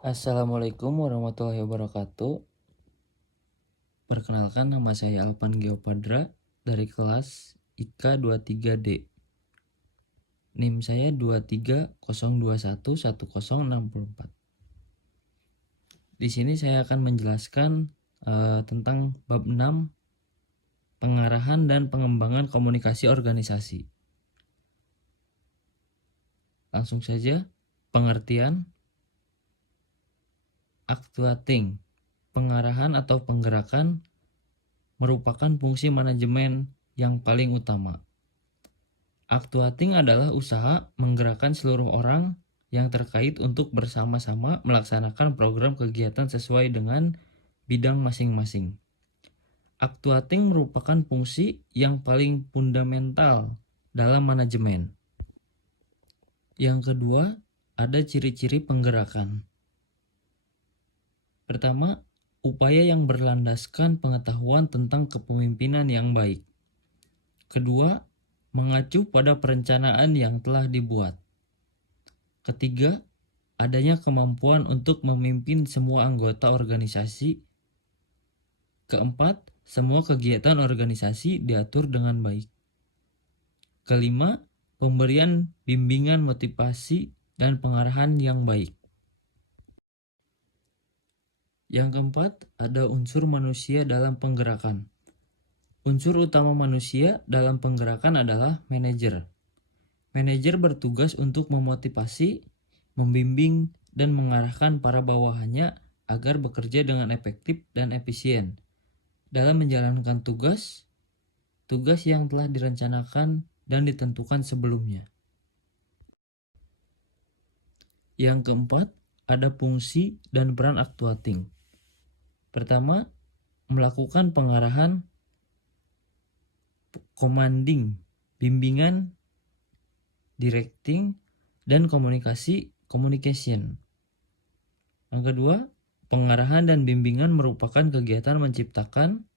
Assalamualaikum warahmatullahi wabarakatuh. Perkenalkan, nama saya Alpan Geopadra dari kelas IK 23D. NIM saya 230211064. Di sini saya akan menjelaskan tentang bab 6, pengarahan dan pengembangan komunikasi organisasi. Langsung saja, pengertian. Actuating, pengarahan atau penggerakan merupakan fungsi manajemen yang paling utama. Actuating adalah usaha menggerakkan seluruh orang yang terkait untuk bersama-sama melaksanakan program kegiatan sesuai dengan bidang masing-masing. Actuating merupakan fungsi yang paling fundamental dalam manajemen. Yang kedua, ada ciri-ciri penggerakan. Pertama, upaya yang berlandaskan pengetahuan tentang kepemimpinan yang baik. Kedua, mengacu pada perencanaan yang telah dibuat. Ketiga, adanya kemampuan untuk memimpin semua anggota organisasi. Keempat, semua kegiatan organisasi diatur dengan baik. Kelima, pemberian bimbingan motivasi dan pengarahan yang baik. Yang keempat, ada unsur manusia dalam penggerakan. Unsur utama manusia dalam penggerakan adalah manajer. Manajer bertugas untuk memotivasi, membimbing, dan mengarahkan para bawahannya agar bekerja dengan efektif dan efisien dalam menjalankan tugas yang telah direncanakan dan ditentukan sebelumnya. Yang keempat, ada fungsi dan peran actuating. Pertama, melakukan pengarahan, commanding, bimbingan, directing, dan communication. Yang kedua, pengarahan dan bimbingan merupakan kegiatan menciptakan,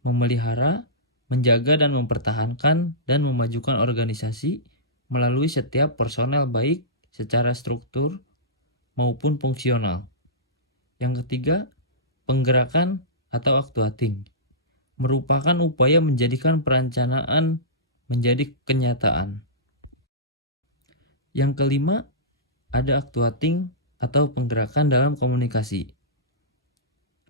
memelihara, menjaga dan mempertahankan dan memajukan organisasi melalui setiap personel baik secara struktur maupun fungsional. Yang ketiga, penggerakan atau actuating merupakan upaya menjadikan perencanaan menjadi kenyataan. Yang kelima, ada actuating atau penggerakan dalam komunikasi.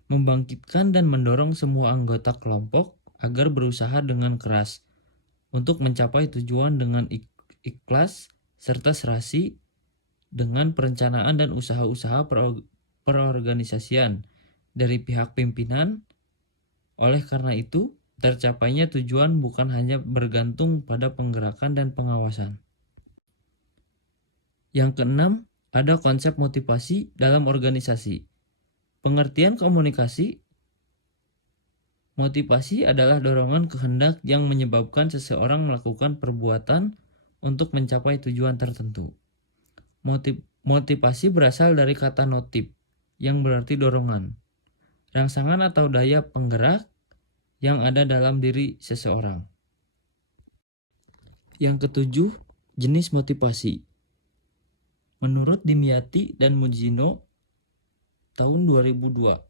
Membangkitkan dan mendorong semua anggota kelompok agar berusaha dengan keras untuk mencapai tujuan dengan ikhlas serta serasi dengan perencanaan dan usaha-usaha perorganisasian dari pihak pimpinan. Oleh karena itu, tercapainya tujuan bukan hanya bergantung pada penggerakan dan pengawasan. Yang keenam, ada konsep motivasi dalam organisasi. Pengertian komunikasi. Motivasi adalah dorongan kehendak yang menyebabkan seseorang melakukan perbuatan untuk mencapai tujuan tertentu. Motivasi berasal dari kata notif, yang berarti dorongan, rangsangan atau daya penggerak yang ada dalam diri seseorang. Yang ketujuh, jenis motivasi. Menurut Dimyati dan Mujino tahun 2002,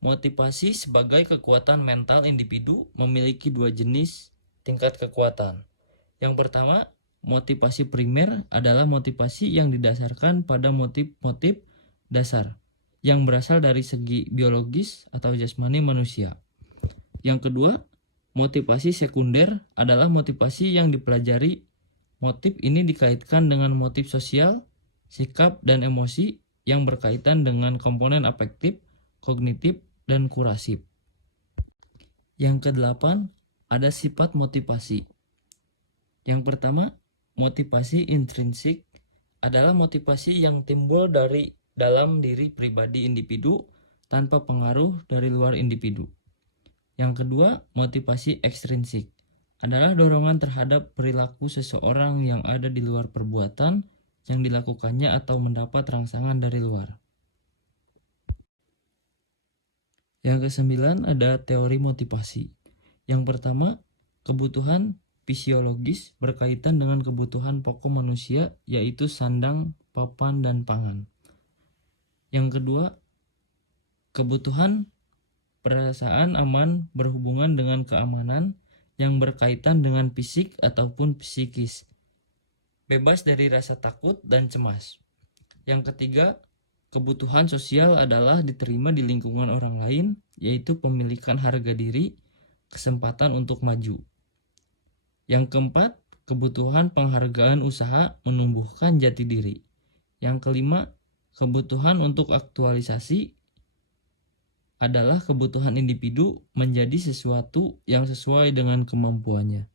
motivasi sebagai kekuatan mental individu memiliki dua jenis tingkat kekuatan. Yang pertama, motivasi primer adalah motivasi yang didasarkan pada motif-motif dasar yang berasal dari segi biologis atau jasmani manusia. Yang kedua, motivasi sekunder adalah motivasi yang dipelajari. Motif ini dikaitkan dengan motif sosial, sikap, dan emosi yang berkaitan dengan komponen afektif, kognitif, dan kurasif. Yang kedelapan, ada sifat motivasi. Yang pertama, motivasi intrinsik adalah motivasi yang timbul dari dalam diri pribadi individu tanpa pengaruh dari luar individu. Yang kedua, motivasi ekstrinsik adalah dorongan terhadap perilaku seseorang yang ada di luar perbuatan yang dilakukannya atau mendapat rangsangan dari luar. Yang kesembilan, ada teori motivasi. Yang pertama, kebutuhan fisiologis berkaitan dengan kebutuhan pokok manusia, yaitu sandang, papan, dan pangan. Yang kedua, kebutuhan perasaan aman berhubungan dengan keamanan yang berkaitan dengan fisik ataupun psikis, bebas dari rasa takut dan cemas. Yang ketiga, kebutuhan sosial adalah diterima di lingkungan orang lain, yaitu pemilikan harga diri, kesempatan untuk maju. Yang keempat, kebutuhan penghargaan usaha menumbuhkan jati diri. Yang kelima, kebutuhan untuk aktualisasi adalah kebutuhan individu menjadi sesuatu yang sesuai dengan kemampuannya.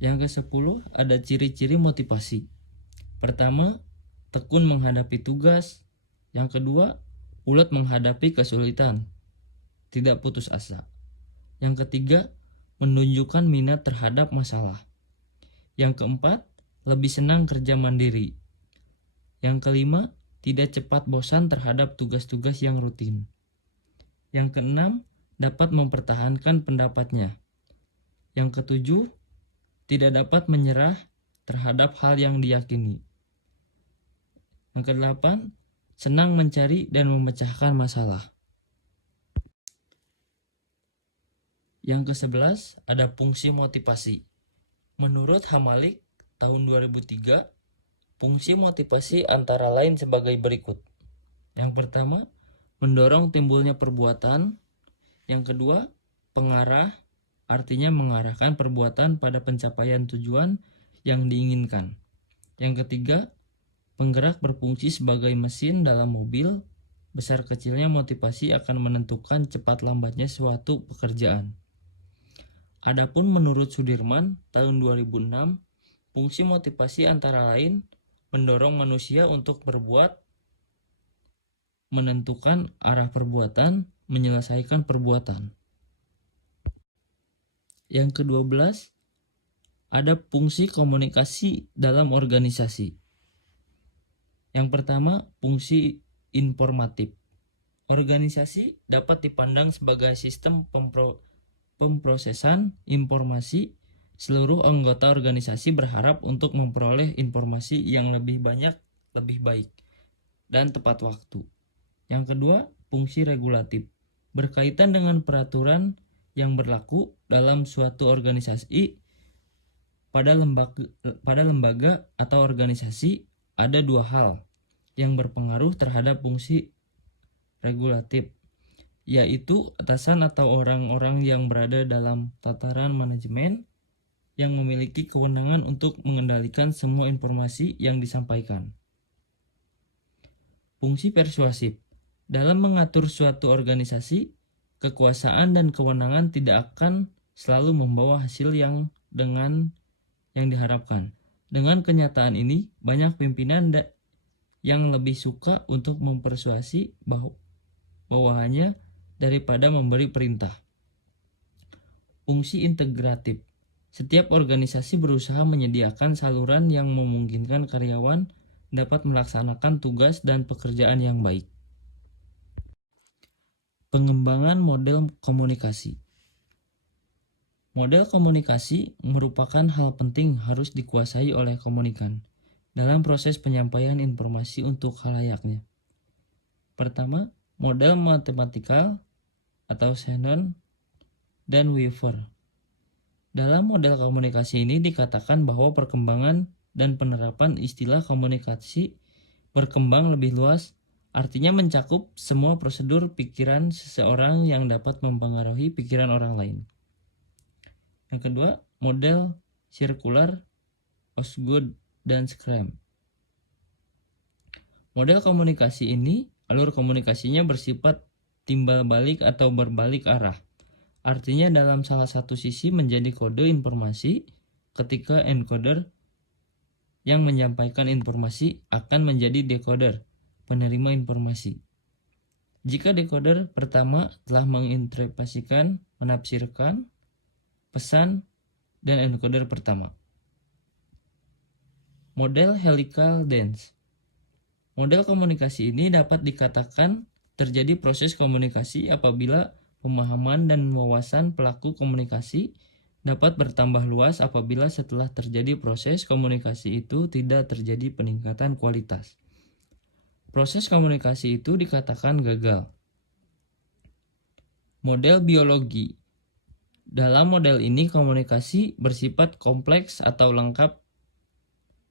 Yang ke-10 ada ciri-ciri motivasi. Pertama, tekun menghadapi tugas. Yang kedua, ulet menghadapi kesulitan, tidak putus asa. Yang ketiga, menunjukkan minat terhadap masalah. Yang keempat, lebih senang kerja mandiri. Yang kelima, tidak cepat bosan terhadap tugas-tugas yang rutin. Yang keenam, dapat mempertahankan pendapatnya. Yang ketujuh, tidak dapat menyerah terhadap hal yang diyakini. Yang kedelapan, senang mencari dan memecahkan masalah. Yang ke-11 ada fungsi motivasi. Menurut Hamalik tahun 2003, fungsi motivasi antara lain sebagai berikut. Yang pertama, mendorong timbulnya perbuatan. Yang kedua, pengarah, artinya mengarahkan perbuatan pada pencapaian tujuan yang diinginkan. Yang ketiga, penggerak berfungsi sebagai mesin dalam mobil. Besar kecilnya motivasi akan menentukan cepat lambatnya suatu pekerjaan. Adapun menurut Sudirman tahun 2006, fungsi motivasi antara lain mendorong manusia untuk berbuat, menentukan arah perbuatan, menyelesaikan perbuatan. Yang ke-12 ada fungsi komunikasi dalam organisasi. Yang pertama, fungsi informatif. Organisasi dapat dipandang sebagai sistem pemrosesan informasi. Seluruh anggota organisasi berharap untuk memperoleh informasi yang lebih banyak, lebih baik, dan tepat waktu. Yang kedua, fungsi regulatif. Berkaitan dengan peraturan yang berlaku dalam suatu organisasi. Pada lembaga atau organisasi ada dua hal yang berpengaruh terhadap fungsi regulatif, yaitu atasan atau orang-orang yang berada dalam tataran manajemen yang memiliki kewenangan untuk mengendalikan semua informasi yang disampaikan. Fungsi persuasif. Dalam mengatur suatu organisasi, kekuasaan dan kewenangan tidak akan selalu membawa hasil yang diharapkan. Dengan kenyataan ini, banyak pimpinan yang lebih suka untuk mempersuasi bawahannya daripada memberi perintah. Fungsi integratif. Setiap organisasi berusaha menyediakan saluran yang memungkinkan karyawan dapat melaksanakan tugas dan pekerjaan yang baik. Pengembangan model komunikasi. Model komunikasi merupakan hal penting harus dikuasai oleh komunikan dalam proses penyampaian informasi untuk khalayaknya. Pertama, model matematikal atau Shannon dan Weaver. Dalam model komunikasi ini dikatakan bahwa perkembangan dan penerapan istilah komunikasi berkembang lebih luas, artinya mencakup semua prosedur pikiran seseorang yang dapat mempengaruhi pikiran orang lain. Yang kedua, model sirkular, Osgood dan Scrum. Model komunikasi ini, alur komunikasinya bersifat timbal balik atau berbalik arah. Artinya dalam salah satu sisi menjadi kode informasi ketika encoder yang menyampaikan informasi akan menjadi decoder, penerima informasi. Jika decoder pertama telah menginterpretasikan, menafsirkan pesan dan encoder pertama. Model helical dance. Model komunikasi ini dapat dikatakan terjadi proses komunikasi apabila pemahaman dan wawasan pelaku komunikasi dapat bertambah luas apabila setelah terjadi proses komunikasi itu tidak terjadi peningkatan kualitas. proses komunikasi itu dikatakan gagal. Model biologi. Dalam model ini komunikasi bersifat kompleks atau lengkap.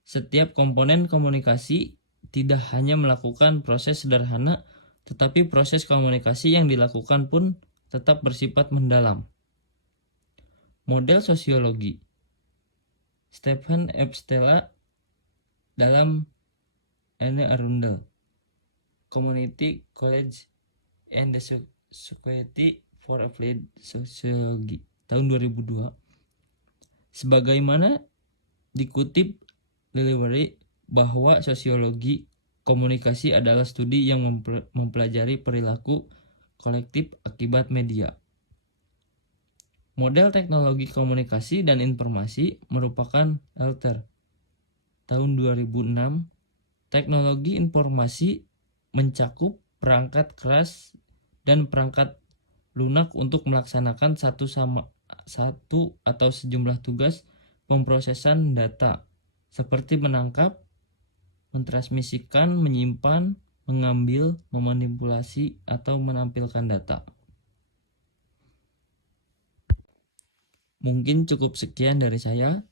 Setiap komponen komunikasi tidak hanya melakukan proses sederhana, tetapi proses komunikasi yang dilakukan pun tetap bersifat mendalam. Model sosiologi. Stephen Epstein dalam Anne Arundel, Community College and the Society for Applied Sociology, tahun 2002. Sebagaimana dikutip Lillywhite bahwa sosiologi komunikasi adalah studi yang mempelajari perilaku kolektif akibat media. Model teknologi komunikasi dan informasi merupakan Alter, tahun 2006. Teknologi informasi mencakup perangkat keras dan perangkat lunak untuk melaksanakan satu atau sejumlah tugas pemrosesan data, seperti menangkap, mentransmisikan, menyimpan, mengambil, memanipulasi, atau menampilkan data. Mungkin cukup sekian dari saya.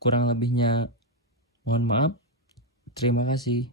Kurang lebihnya mohon maaf. Terima kasih.